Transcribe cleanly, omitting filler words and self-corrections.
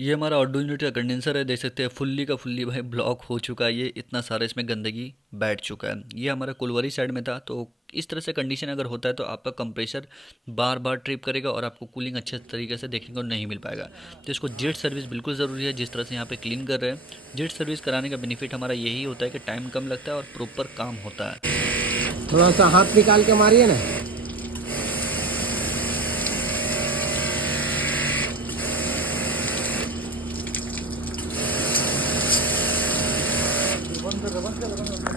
ये हमारा ऑर्डो यूनिट का कंडेंसर है, देख सकते हैं फुल्ली का फुल्ली भाई ब्लॉक हो चुका है। ये इतना सारा इसमें गंदगी बैठ चुका है। ये हमारा कुलवरी साइड में था, तो इस तरह से कंडीशन अगर होता है तो आपका कंप्रेसर बार बार ट्रिप करेगा और आपको कूलिंग अच्छे तरीके से देखने को नहीं मिल पाएगा। तो इसको जेट सर्विस बिल्कुल ज़रूरी है, जिस तरह से यहाँ पे क्लीन कर रहे हैं। जेट सर्विस कराने का बेनिफिट हमारा यही होता है कि टाइम कम लगता है और प्रॉपर काम होता है। थोड़ा सा हाथ निकाल के मारिए ना। बंद कर बंद कर बंद कर।